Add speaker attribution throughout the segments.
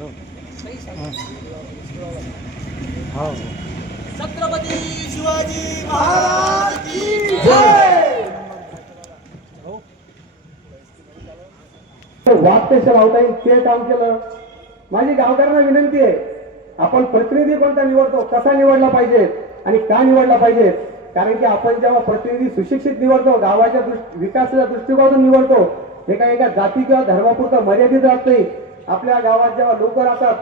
Speaker 1: हो.
Speaker 2: छत्रपती शिवाजी महाराज की
Speaker 3: लावता येईल ते काम केलं. माझी गावकऱ्यांना विनंती आहे आपण प्रतिनिधी कोणता निवडतो कसा निवडला पाहिजे आणि का निवडला पाहिजे? कारण की आपण जेव्हा प्रतिनिधी सुशिक्षित निवडतो गावाच्या दृष्ट विकासाच्या दृष्टिकोनातून निवडतो हे काही एका जाती किंवा धर्मापुरतं मर्यादित राहत नाही. आपल्या गावात जेव्हा लोक राहतात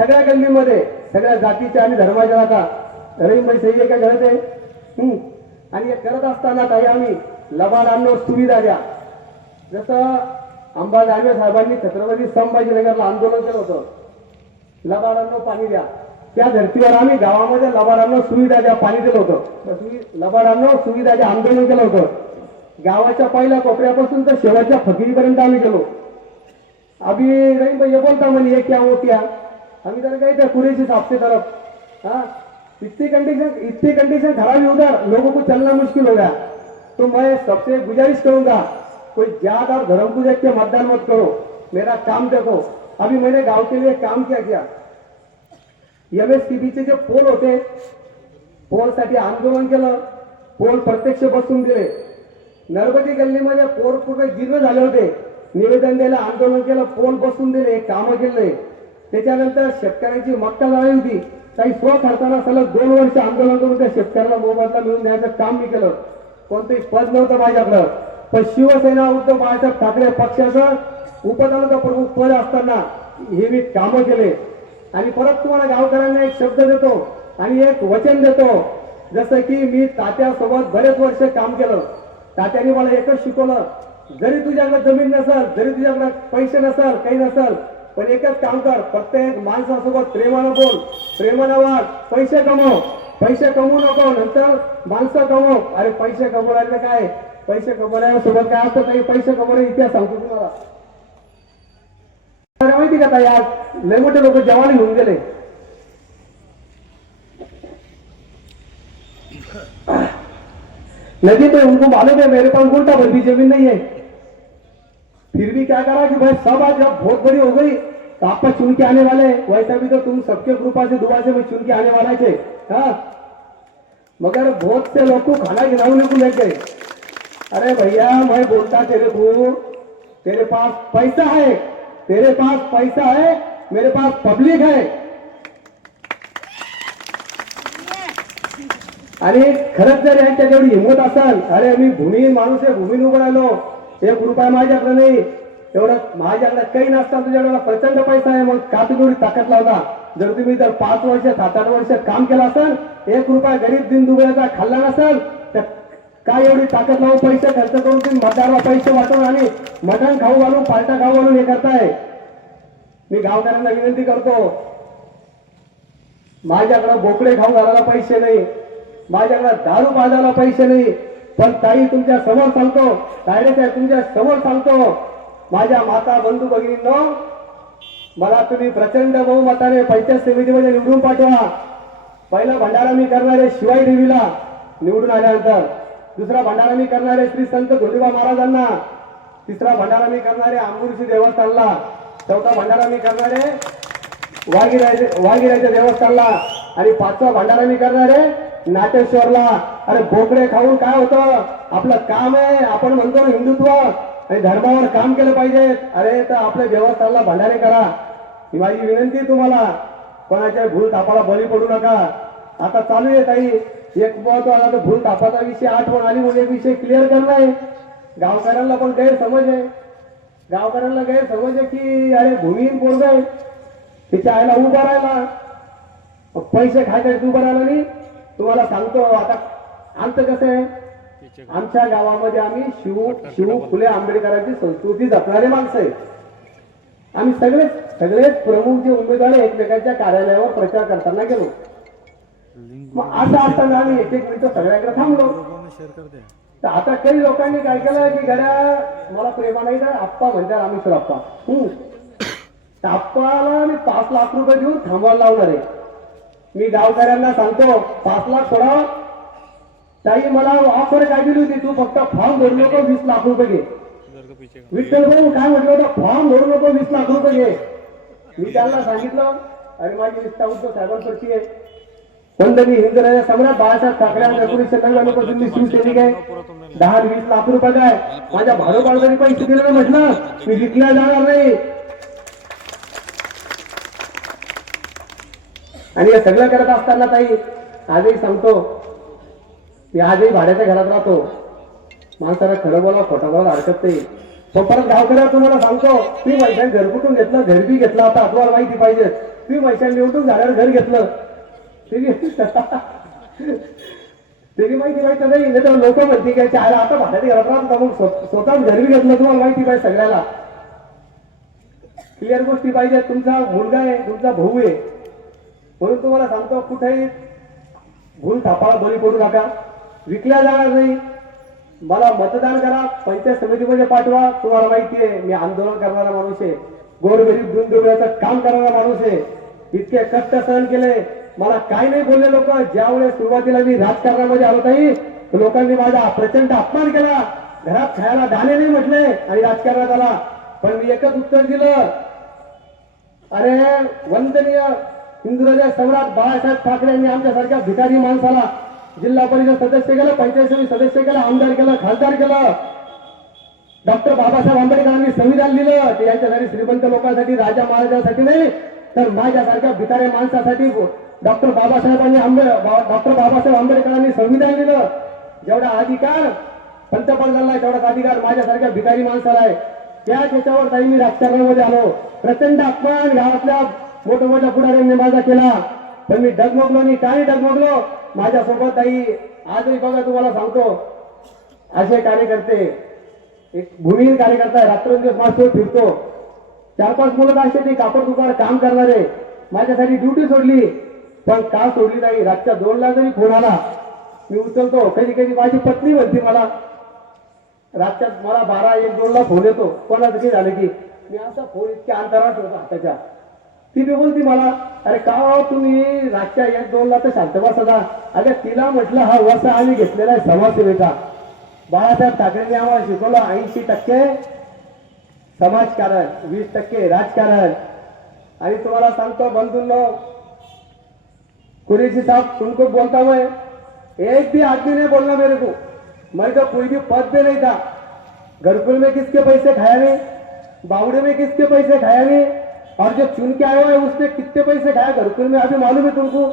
Speaker 3: सगळ्या गल्लीमध्ये सगळ्या जातीच्या आणि धर्माच्या राहतात. रवींबाई सही काय का घडत आहे? आणि हे करत असताना काही आम्ही लबाडांनो सुविधा द्या. जसं अंबा दानवे साहेबांनी छत्रपती संभाजीनगरला आंदोलन केलं होतं. लबाडांना पाणी द्या. त्या धर्तीवर आम्ही गावामध्ये लबाडांना सुविधा द्या पाणी दिलं होतं. सुवि- लबाडांना सुविधा द्या आंदोलन केलं होतं. गावाच्या पहिल्या कोपऱ्यापासून तर शेवटच्या फकीरीपर्यंत आम्ही गेलो. अभी रहीम भाई ये बोलता मैंने ये क्या वो क्या। हम इधर गए थे कुरेशी साहब तरफ हाँ? इतनी कंडीशन इतनी कंडीशन खराब ही उधर लोगों को चलना मुश्किल हो गया। तो मैं सबसे गुजारिश करूंगा कोई जात और धर्म को देख के मतदान मत करो। मेरा काम देखो। अभी मैंने गांव के लिए काम क्या किया? एम एस चे जे पोल होते पोलसाठी आंदोलन केलं पोल प्रत्यक्ष बसून दिले। नर्मदी गल्लीमध्ये पोल पूर्ण जीर्ण झाले होते। निवेदन दिलं आंदोलन केलं फोन बसून दिले कामं केले. त्याच्यानंतर शेतकऱ्यांची मक्का झाली होती. काही स्व खर्चाला सलग दोन वर्ष आंदोलन करून त्या शेतकऱ्याला मोबदला मिळून द्यायचं काम मी केलं. कोणतंही पद नव्हतं माझ्याकडं. पण शिवसेना उद्धव बाळासाहेब ठाकरे पक्षाचं उपतालुका प्रमुख पद असताना हे मी कामं केले. आणि परत तुम्हाला गावकऱ्यांना एक शब्द देतो आणि एक वचन देतो. जसं की मी तात्यासोबत बरेच वर्ष काम केलं. तात्याने मला एकच शिकवलं. जरी तुझ्याकडे जमीन नसल जरी तुझ्याकडे पैसे नसल काही नसल पण एकच काम कर. प्रत्येक माणसासोबत प्रेमानं बोल. प्रेमानं वाग पैसे कमव. पैसे कमवू नको नंतर माणसं कमव. अरे पैसे कमवल्यानं काय? पैसे कमवल्यासोबत काय असतं काही? पैसे कमवणे इतिहास सांगतो तुम्हाला. माहिती का ताई आज लय मोठे लोक जवान घेऊन गेले. नदी तो उनको मालूम है मेरे पास उल्टा भर भी जमीन नहीं है फिर भी क्या करा कि भाई सब आज जब बहुत बड़ी हो गई। तो आपका चुन के आने वाले वैसा भी तो तुम सबके कृपा से दुआ से मैं चुन के आने वाला थे हाँ? मगर बहुत से लोग को खाना खिलाने को लेके अरे भैया मैं बोलता तेरे को तेरे पास पैसा है तेरे पास पैसा है मेरे पास पब्लिक है। आणि खरंच जर यांच्या जेवढी हिंमत असाल अरे मी भूमिहीन माणूस आहे भूमीन उभं राहिलो एक रुपया माझ्याकडे नाही. एवढं माझ्याकडे काही नसता तुझ्याकडे प्रचंड पैसा आहे. मग का तुम्ही ताकद लावता. जर तुम्ही जर पाच वर्ष सात आठ वर्ष काम केलं असेल एक रुपया गरीब दिन दुबळ्याचा खाल्ला नसेल तर काय एवढी ताकद लावून पैसे खर्च करून तुम्ही मतदारला पैसे वाटून आणि मटण खाऊ घालून पालटा खाऊ घालून हे करताय? मी गावकऱ्यांना विनंती करतो माझ्याकडे बोकडे खाऊ घालायला पैसे नाही. माझ्याकडे दारू बाजायला पैसे नाही. पण ताई तुमच्यासमोर सांगतो डायरेक्ट आहे तुमच्यासमोर सांगतो माझ्या माता बंधू भगिनींनो मला तुम्ही प्रचंड बहुमताने पंचायत समितीमध्ये निवडून पाठवा. पहिला भंडारा मी करणारे शिवाई देवीला निवडून आल्यानंतर. दुसरा भंडारा मी करणारे श्री संत गोंदिबा महाराजांना. तिसरा भंडारा मी करणारे आंबुरशी देवस्थानला. चौथा भंडारा मी करणारे वाघिराजे वाघिराच्या देवस्थानला. आणि पाचवा भंडारा मी करणारे नाटेश्वरला अरे बोकडे खाऊन काय होतं? आपलं काम आहे आपण म्हणतो हिंदुत्व. आणि धर्मावर काम केलं पाहिजे. अरे तर आपल्या देवस्थानला भंडारे करा. ही माझी विनंती आहे तुम्हाला कोणाच्या भूल तापाला बळी पडू नका. आता चालू आहे ताई एक महत्त्वाचा भूल तापाचा विषय आठवण आली म्हणून विषय क्लिअर करणं आहे. गावकऱ्यांना पण गैरसमज आहे. गावकऱ्यांना गैरसमज आहे की अरे भूमीहीन पोरग आहे. तिच्या आईला उभा राहिला पैसे खायचे उभा राहिला नाही. तुम्हाला सांगतो आता आमचं कसं आहे? आमच्या गावामध्ये आम्ही शिव शिव फुले आंबेडकरांची संस्कृती जपणारे माणसं आहे आम्ही सगळे सगळेच प्रमुख जे उमेदवार एकमेकांच्या कार्यालयावर प्रचार करताना गेलो. मग असं असताना आम्ही एक एक मिनिट सगळ्याकडे थांबलो. तर आता काही लोकांनी काय केलं की गड्या मला प्रेमा नाही तर आप्पा म्हणतात रामेश्वर आप्पा. हम्म. आप्पाला मी पाच लाख रुपये देऊन थांबवायला लावणार आहे. मी गावकऱ्यांना सांगतो पाच लाख सोडा. ताई मला ऑफर काय दिली होती? तू फक्त फॉर्म भरू नको वीस लाख रुपये घे. विठ्ठल भाऊ काय म्हटलं होतं? फॉर्म भरू नको वीस लाख रुपये घे. मी त्यांना सांगितलं आणि माझी निष्ठा उद्धव साहेबांवरची आहे. कोणतरी हिंदराजा सम्राट बाळासाहेब ठाकरे एकोणीसशे नव्याण्णवपासून मी शिवसैनिक आहे. दहा वीस लाख रुपये काय? माझ्या भाडोबाळांनी पैसे दिले म्हटलं. मी विकल्या जाणार नाही. आणि हे सगळं करत असताना ताई आजही सांगतो मी आजही भाड्याच्या घरात राहतो. माणसाला खरं बोला खोटं बोला हरकत नाही. तो परत गावकऱ्यावर तुम्हाला सांगतो मी पैशाने घर कुठून घेतलं घर बी घेतलं आता तुम्हाला माहिती पाहिजे. तुम्ही पैशाने निवडून झाल्यावर घर घेतलं. त्याची बी- माहिती पाहिजे नाही नाही तर लोक म्हणते की चार आता भाड्याच्या घरात राहतो मग स्वतःच घर बी घेतलं तुम्हाला माहिती पाहिजे सगळ्याला. क्लिअर गोष्टी पाहिजे तुमचा मुलगा आहे तुमचा भाऊ आहे. म्हणून तुम्हाला सांगतो कुठेही भूल थापाला बळी पडू नका. विकल्या जाणार नाही. मला मतदान करा पंचायत समितीमध्ये पाठवा. तुम्हाला माहिती आहे मी आंदोलन करणारा माणूस आहे. गोरगरीब दून काम करणारा माणूस आहे. इतके कष्ट सहन केले. मला काय नाही बोलले लोक. ज्यावेळेस सुरुवातीला मी राजकारणामध्ये आलो नाही लोकांनी माझा प्रचंड अपमान केला. घरात खायला दाणे नाही म्हटले आणि राजकारणात आला. पण मी एकच उत्तर दिलं. अरे वंदनीय हिंदुराजा सम्राट बाळासाहेब ठाकरे यांनी आमच्यासारख्या भिकारी माणसाला जिल्हा परिषद सदस्य केलं पंचायत समिती सदस्य केलं आमदार केलं खासदार केलं. डॉक्टर बाबासाहेब आंबेडकरांनी संविधान लिहिलं ते यांच्यासाठी श्रीमंत लोकांसाठी राजा महाराजांसाठी नाही तर माझ्यासारख्या भिकारी माणसासाठी डॉक्टर बाबासाहेबांनी आंबे डॉक्टर बाबासाहेब आंबेडकरांनी संविधान लिहिलं. जेवढा अधिकार पंतप्रधानाला आहे, तेवढाच अधिकार माझ्यासारख्या भिकारी माणसाला आहे. त्या त्याच्यावर ताई मी राजकारणामध्ये आलो. प्रचंड अपमान गावातल्या मोठ्या मोठ्या पुढाऱ्यांनी माझा केला. पण मी डगमगलो नाही काही डगमगलो. माझ्यासोबत ताई आजही बघा तुम्हाला सांगतो. असे कार्यकर्ते एक भूमिहीन कार्यकर्ता आहे. रात्रंदिवस माझ्यासोबत फिरतो. चार पाच मुलं असे ते कापड दुकान काम करणारे. माझ्यासाठी ड्युटी सोडली. पण का सोडली नाही? रातच्या दोनला जरी फोन आला मी उचलतो. कधी कधी माझी पत्नी म्हणते मला रातच्या मला बारा एक दोनला फोन येतो. कोणाचं की झालं की? मी असा फोन इतक्या अंतरात होता हाताच्या. ती बी बोलती मला अरे का हो तुम्ही? रातच्या एक दोनला तर शांत बसा अरे तिला म्हटलं हा वसा आम्ही घेतलेला आहे समाजसेवेचा. बाळासाहेब ठाकरेंनी आम्हाला शिकवलं ऐंशी टक्के समाजकारण वीस टक्के राजकारण. आणि तुम्हाला सांगतो बंधूंनो कुरेशी साहब तुमको बोलता हुआ एक भी आदमी नहीं बोलना मेरे को. मैं तो कोई भी पद पे नहीं था घरकुल में किसके पैसे खाया नहीं? बावड़े में किसके पैसे खाया नहीं? और जो चुन के आया है उसने कितने पैसे खाया घरकुल में अभी मालूम है तुमको?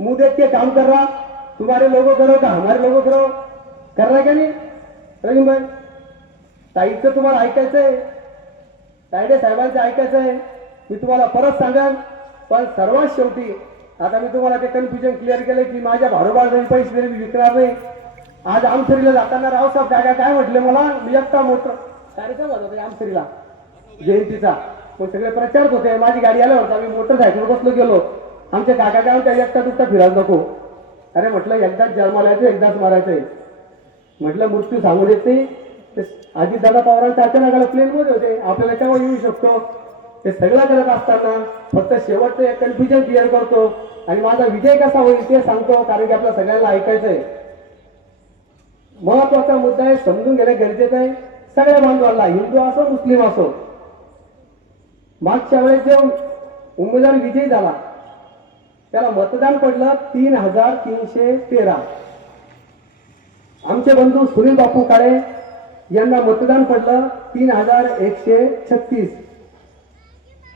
Speaker 3: मुंह देख के काम कर रहा। तुम्हारे लोगों करो का? हमारे लोगों करो। कर रहा क्या नहीं? रहीम भाई ताईचं तुम्हाला ऐकायचं आहे तायडे साहेबांचं ऐकायचं आहे मी तुम्हाला परत सांगाल पण सर्वात शेवटी आता मी तुम्हाला ते कन्फ्युजन क्लिअर केलं की माझ्या भारोबाळांनी पैसे मी विकणार नाही। आज आमसरीला जाताना रावसाहेब काका काय म्हटले मला? मी एकटा मोटर कार्यक्रम होता आमसरीला? जयंतीचा. मग सगळे प्रचारक होते. माझी गाडी आल्यावर आम्ही मोटरसायकल बसलो गेलो. आमच्या काका काय म्हणते एकटा दुसटा फिरायला नको. अरे म्हटलं एकदाच जन्मालायचं एकदाच मारायचंय म्हटलं मृत्यू सांगू देते नाही. आधी दादा पवारांच्या अचानक प्लेन मध्ये होते. आपल्याला केव्हा येऊ शकतो? ते सगळं करत असताना फक्त शेवटचं एक कन्फ्युजन क्लिअर करतो. आणि माझा विजय कसा होईल ते सांगतो कारण की आपल्या सगळ्यांना ऐकायचं आहे. महत्त्वाचा मुद्दा आहे समजून घेणं गरजेचं आहे. सगळ्या बांधवांना हिंदू असो मुस्लिम असो मागच्या वेळेस जो उमेदवार विजयी झाला त्याला मतदान पडलं तीन हजार तीनशे तेरा. आमचे बंधू सुनील बापू काळे यांना मतदान पडलं तीन हजार एकशे छत्तीस.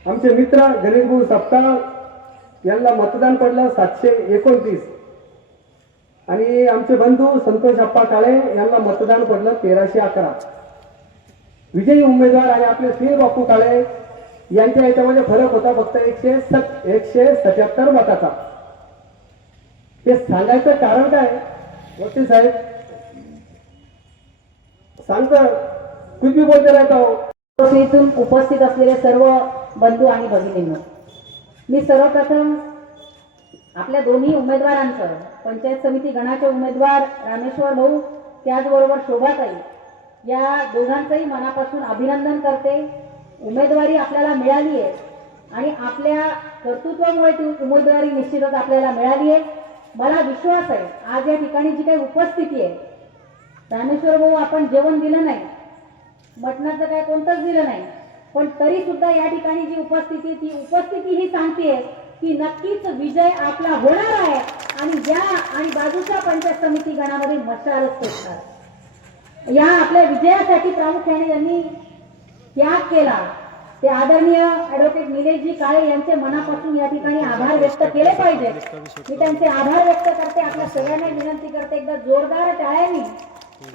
Speaker 3: आमचे मित्र गणेशभाऊ सप्ताळ सप्ताह यांना मतदान पडलं सातशे एकोणतीस. आणि आमचे बंधू संतोष अप्पा काळे यांना मतदान पडलं तेराशे अकरा. विजयी उमेदवार आणि आपले सुनील बापू काळे यांच्या याच्यामध्ये फरक होता फक्त एकशे सत एकशे सत्याहत्तर मताचा. हे सांगायचं कारण काय? वकील साहेब सांगतं. कुछ भी बोलते राहतो
Speaker 1: इथून उपस्थित असलेले सर्व बंधू आणि भगिनींना मी सर्वप्रथम आपल्या दोन्ही उमेदवारांचं पंचायत समिती गणाचे उमेदवार रामेश्वर भाऊ त्याचबरोबर शोभाताई या दोघांचंही मनापासून अभिनंदन करते. उमेदवारी आपल्याला मिळाली आहे. आणि आपल्या कर्तृत्वामुळे ती उमेदवारी निश्चितच आपल्याला मिळाली आहे. मला विश्वास आहे आज या ठिकाणी जी काही उपस्थिती आहे रामेश्वर भाऊ आपण जेवण दिलं नाही. मटणाचं काय कोणतंच दिलं नाही. पण तरी सुद्धा या ठिकाणी जी उपस्थिती ती उपस्थिती ही सांगते की नक्कीच विजय आपला होणार आहे आणि या आणि बाजूच्या पंचायत समिती गणामध्ये मशालच पेटणार या आपल्या विजयासाठी प्रामुख्याने यांनी त्याग केला. ते आदरणीय ऍडव्होकेट निलेशजी काळे यांचे मनापासून या ठिकाणी आभार व्यक्त केले पाहिजे. मी त्यांचे आभार व्यक्त करते. आपल्या सगळ्यांना विनंती करते. एकदा जोरदार टाळ्यांनी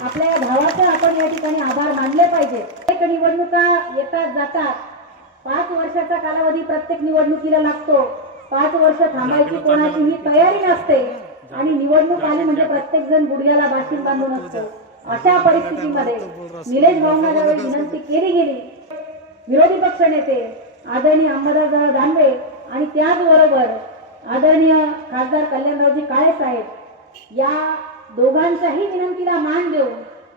Speaker 1: आपल्या या भावाचा आपण या ठिकाणी आभार मानले पाहिजे. एक निवडणुका येतात जातात. पाच वर्षाचा कालावधी प्रत्येक निवडणुकीला लागतो. पाच वर्ष थांबायची कोणाची ही तयारी नसते. आणि निवडणूक आली म्हणजे प्रत्येक जण गुडघ्याला बाशिंग बांधून असतो. अशा परिस्थितीमध्ये निलेश भाऊंना ज्यावेळी विनंती केली गेली विरोधी पक्ष नेते आदरणीय अंबादासराव दानवे आणि त्याचबरोबर आदरणीय खासदार कल्याणरावजी काळे साहेब या दोघांच्याही विनंतीला मान देऊन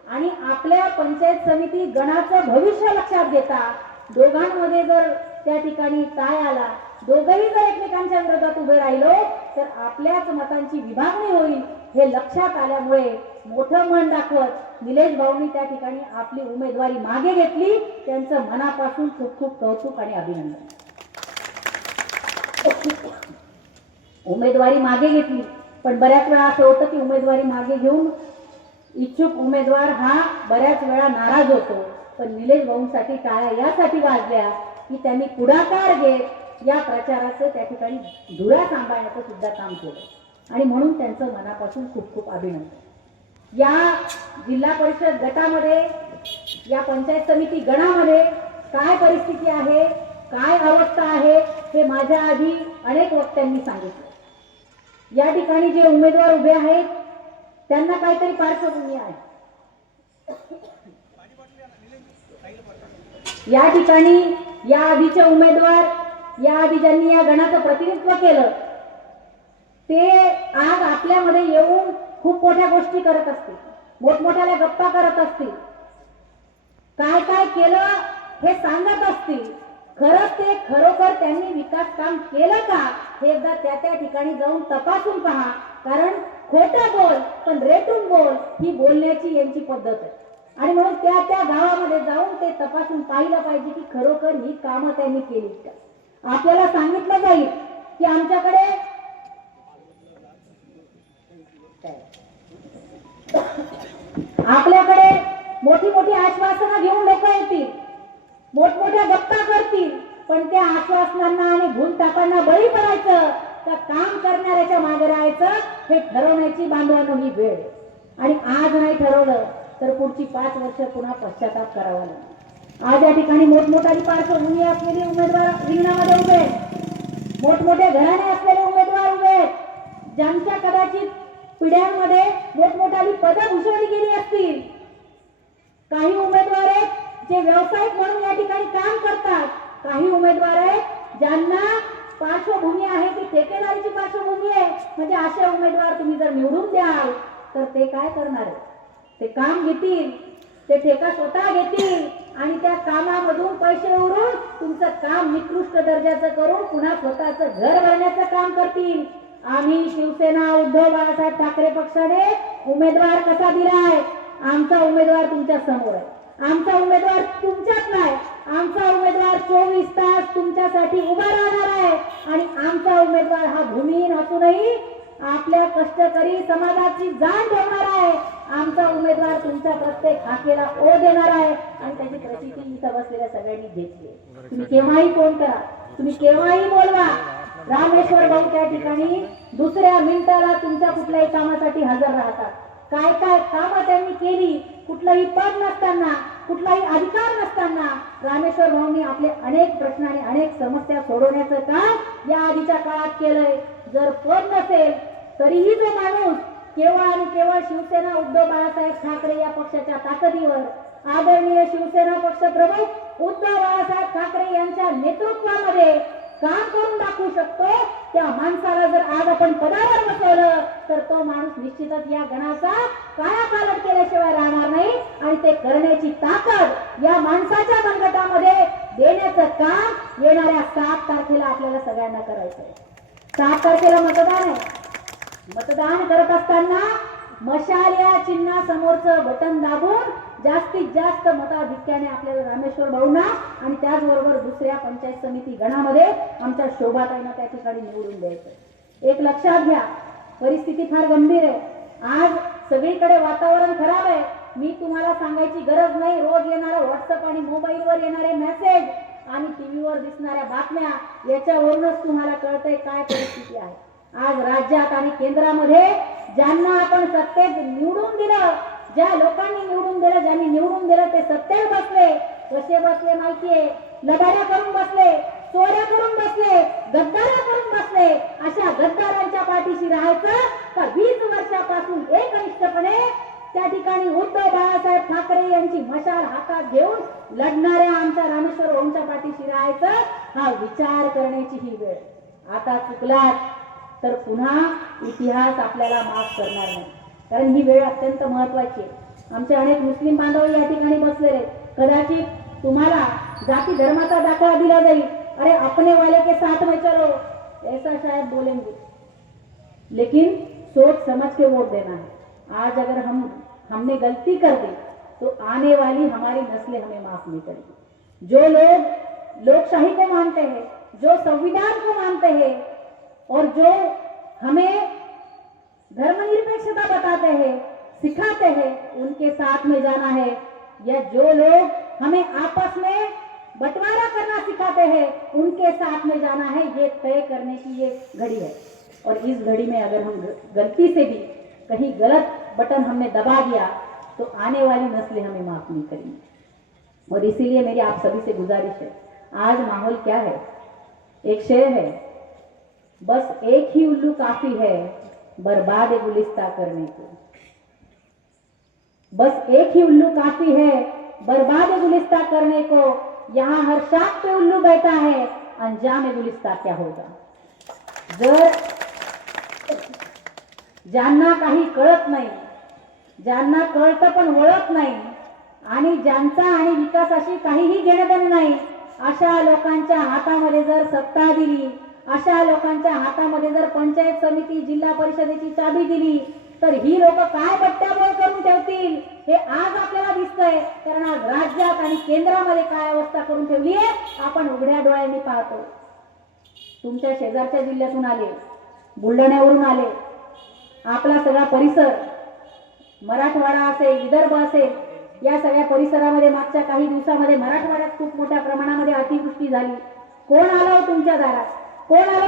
Speaker 1: आणि आपल्या पंचायत समिती गणाचं भविष्य लक्षात घेता दोघांमध्ये जर त्या ठिकाणी काय आला दोघंही जर एकमेकांच्या विरोधात उभे राहिलो तर आपल्याच मतांची विभागणी होईल हे लक्षात आल्यामुळे मोठं मन दाखवत निलेश भाऊंनी त्या ठिकाणी आपली उमेदवारी मागे घेतली. त्यांचं मनापासून खूप खूप कौतुक आणि अभिनंदन. उमेदवारी मागे घेतली. पण बऱ्याच वेळा असं होतं की उमेदवारी मागे घेऊन इच्छुक उमेदवार हा बऱ्याच वेळा नाराज होतो. पण निलेश भाऊंसाठी टाळ्या यासाठी वाजल्या की त्यांनी पुढाकार घेत या प्रचाराचं त्या ठिकाणी धुरा सांभाळण्याचं सुद्धा काम केलं. आणि म्हणून त्यांचं मनापासून खूप खूप अभिनंदन. या जिल्हा परिषद गटामध्ये या पंचायत समिती गणामध्ये काय परिस्थिती आहे काय अवस्था आहे हे माझ्या आधी अनेक वक्त्यांनी सांगितलं. या ठिकाणी जे उमेदवार उभे आहेत त्यांना काहीतरी पार्श्वभूमी आहे. या ठिकाणी या आधीचे उमेदवार या आधी ज्यांनी या गणाचं प्रतिनिधित्व केलं ते आज आपल्यामध्ये येऊन खूप मोठ्या गोष्टी करत असतील मोठमोठ्याला गप्पा करत असतील काय काय केलं हे सांगत असतील खरंच ते खरोखर त्यांनी विकास काम केलं का हे एकदा त्या त्या ठिकाणी जाऊन तपासून पहा. कारण खोटं बोल पण रेटून बोल ही बोलण्याची यांची पद्धत आहे. आणि म्हणून त्या त्या गावामध्ये जाऊन ते तपासून पाहिलं पाहिजे की खरोखर ही कामं त्यांनी केली का. आपल्याला सांगितलं जाईल की आमच्याकडे आपल्याकडे मोठी मोठी आश्वासनं घेऊन लोक येतील. मोठमोठ्या गप्पा करतील. पण त्या आश्वासनांना आणि भूलतापांना बळी पडायचं तर काम करणाऱ्याच्या मागे राहायचं हे ठरवण्याची बांधवानं ही वेळ. आणि आज नाही ठरवलं तर पुढची पाच वर्ष पुन्हा पश्चाताप करावा लागेल. आज या ठिकाणी मोठमोठाली पार्श्वभूमी असलेली उमेदवार रिंगणामध्ये उभे मोठमोठ्या मोठमोठे घराणे असलेले उमेदवार उभे ज्यांच्या कदाचित पिढ्यांमध्ये मोठमोठाली पदं भूषवली गेली असतील. काही उमेदवार आहेत जे व्यावसायिक म्हणून या ठिकाणी काम करतात. काही उमेदवार आहेत ज्यांना पार्श्वभूमी आहे ती ठेकेदारीची पार्श्वभूमी आहे. म्हणजे असे उमेदवार तुम्ही जर निवडून द्याल तर ते काय करणार ते काम घेतील ते ठेका स्वतः घेतील आणि त्या कामामधून पैसे उरून तुमचं काम निकृष्ट दर्जाचं करून पुन्हा स्वतःचं घर भरण्याचं काम करतील. आम्ही शिवसेना उद्धव बाळासाहेब ठाकरे पक्षाने उमेदवार कसा दिलाय? आमचा उमेदवार तुमच्यासमोर आहे. आमचा उमेदवार तुमच्यात नाही. आमचा उमेदवार चोवीस तास तुमच्यासाठी उभा राहणार आहे. आणि आमचा उमेदवार हा भूमिहीन असूनही आपल्या कष्टकरी समाजाची जाण ठेवणार आहे. आमचा उमेदवार तुमच्या प्रत्येक हाकेला ओ देणार आहे. आणि त्याची प्रचिती इथं बसलेल्या सगळ्यांनी घेतली तुम्ही केव्हाही फोन करा. तुम्ही केव्हाही बोलवा. रामेश्वर भाऊ त्या ठिकाणी दुसऱ्या मिनिटाला तुमच्या कुठल्याही कामासाठी हजर राहतात. काय काय कामं त्यांनी केली कुठलंही पद नसताना कुठलाही अधिकार नसताना रामेश्वर भाऊंनी आपले अनेक प्रश्न आणि अनेक समस्या सोडवण्याचं काम या आधीच्या काळात केलंय. जर पद नसेल तरीही जो माणूस केवळ आणि केवळ शिवसेना उद्धव बाळासाहेब ठाकरे या पक्षाच्या ताकदीवर आदरणीय शिवसेना पक्ष प्रमुख उद्धव बाळासाहेब ठाकरे यांच्या नेतृत्वामध्ये काम करून दाखवू शकतो? त्या माणसाला जर आज आपण पदावर बसवलं तर तो माणूस निश्चितच या गणाचा कायापालट केल्याशिवाय राहणार नाही. आणि ते करण्याची ताकद या माणसाच्या मनगटामध्ये देण्याचं काम येणाऱ्या सात तारखेला आपल्याला सगळ्यांना करायचं आहे. सात तारखेला मतदान आहे. मतदान करत असताना मशाल या चिन्हा समोरचं बटन दाबून जास्तीत जास्त मताधिक्याने आपल्याला रामेश्वर भाऊंना आणि त्याचबरोबर दुसऱ्या पंचायत समिती गणामध्ये आमच्या शोभाताईंना त्या ठिकाणी निवडून द्यायचं एक लक्षात घ्या परिस्थिती फार गंभीर आहे. आज सगळीकडे वातावरण खराब आहे. मी तुम्हाला सांगायची गरज नाही रोज येणारा व्हॉट्सअप आणि मोबाईलवर येणारे मेसेज आणि टीव्हीवर दिसणाऱ्या बातम्या याच्यावरूनच तुम्हाला कळतंय काय परिस्थिती आहे. आज राज्यात आणि केंद्रामध्ये ज्यांना आपण सत्तेत निवडून दिलं ज्या लोकांनी निवडून दिलं ज्यांनी निवडून दिलं ते सत्तेवर बसले. कसे बसले माहितीये? लढाया करून बसले चोऱ्या करून बसले गद्दाऱ्या करून बसले. अशा गद्दारांच्या पाठीशी राहायचं का वीस वर्षापासून एकनिष्ठपणे त्या ठिकाणी उद्धव बाळासाहेब ठाकरे यांची मशाल हातात घेऊन लढणाऱ्या आमच्या रामेश्वर ओमच्या पाठीशी राहायचं हा विचार करण्याची ही वेळ. आता चुकलात तर पुन्हा इतिहास आपल्याला माफ करणार नाही. कारण ही वेळ अत्यंत महत्वाची आहे. आमचे अनेक मुस्लिम बांधव या ठिकाणी बसलेले आहेत. कदाचित तुम्हाला जाती धर्माचा दाखला दिला जाईल. अरे अपने वाले के साथ में चलो. ऐसा शायद बोलेंगे. लेकिन सोच समझ के वोट देना है. आज अगर हम हमने गलती कर दी तो आने वाली हमारी नस्लें हमें माफ नहीं करेगी. जो लोग लोकशाही को मानते हैं जो संविधान को मानते हैं और जो हमें धर्मनिरपेक्षता बताते हैं, सिखाते हैं, उनके साथ में जाना है। या जो लोग हमें आपस में बंटवारा करना सिखाते हैं, उनके साथ में जाना है, ये तय करने की ये घड़ी है। और इस घड़ी में अगर हम गलती से भी कहीं गलत बटन हमने दबा दिया तो आने वाली नस्लें हमें माफ़ नहीं करेंगी। और इसीलिए मेरी आप सभी से गुजारिश है, आज माहौल क्या है? एक शेर है, बस एक ही उल्लू काफ़ी है बर्बाद गुलिस्ता करने को। बस एक ही उल्लू काफी है बर्बाद गुलिस्ता करने को। यहाँ हर शाख पे उल्लू बैठा है अंजाम गुलिस्ता क्या होगा? जर ज्यांना काही कळत नाही ज्यांना कळतं पण वळत नाही आणि ज्यांचा आणि विकासाशी काहीही घेणं देणं नाही अशा लोकांच्या हातामध्ये जर सत्ता दिली अशा लोकांच्या हातामध्ये जर पंचायत समिती जिल्हा परिषदेची चाबी दिली तर ही लोक काय बट्ट्याबोळ करून ठेवतील? हे आज आपल्याला दिसतंय. कारण आज राज्यात आणि केंद्रामध्ये काय अवस्था करून ठेवली आहे आपण उघड्या डोळ्यांनी पाहतो. तुमच्या शेजारच्या जिल्ह्यातून आले बुलढाण्यावरून आले आपला सगळा परिसर मराठवाडा असेल विदर्भ असेल या सगळ्या परिसरामध्ये मागच्या काही दिवसामध्ये मराठवाड्यात खूप मोठ्या प्रमाणामध्ये अतिवृष्टी झाली. कोण आलं हो तुमच्या दारात? कोण आलं